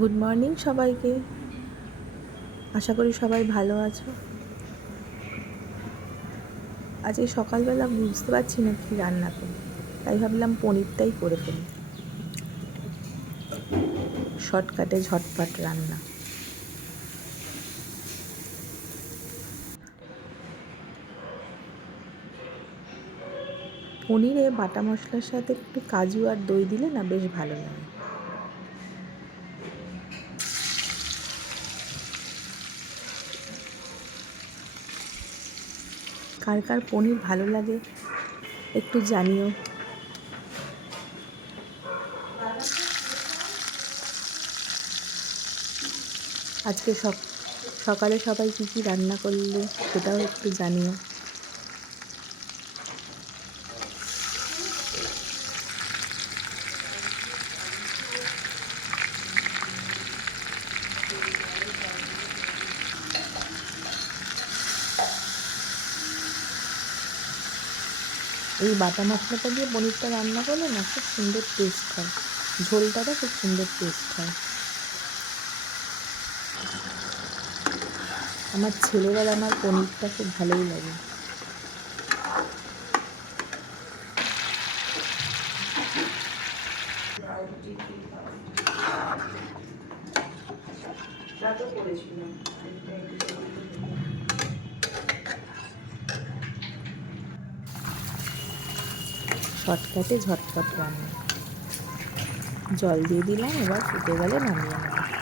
Good morning সবাইকে। আশা করি সবাই ভালো আছো। আজকে সকালবেলা বুঝতে পারছি না কি রান্না করি, তাই ভাবলাম পনিরটাই করে ফেলি। শর্টকাটে ঝটপট রান্না। পনিরে বাটা মশলার সাথে একটু কাজু আর দই দিলে না বেশ ভালো লাগে। কার কার পনির ভালো লাগে একটু জানিও। আজকে সকালে সবাই কী কী রান্না করলে সেটাও একটু জানিও। এই বাটা মশলাটা দিয়ে পনিরটা রান্না করলে না খুব সুন্দর টেস্ট হয়, ঝোলটারও খুব সুন্দর টেস্ট হয়। আমার ছেলের আর আমার পনিরটা খুব ভালোই লাগে। শর্টকাটে ঝটপট রান্না। জল দিয়ে দিলাম, এবার ফুটে গেলে নামিয়ে নেব।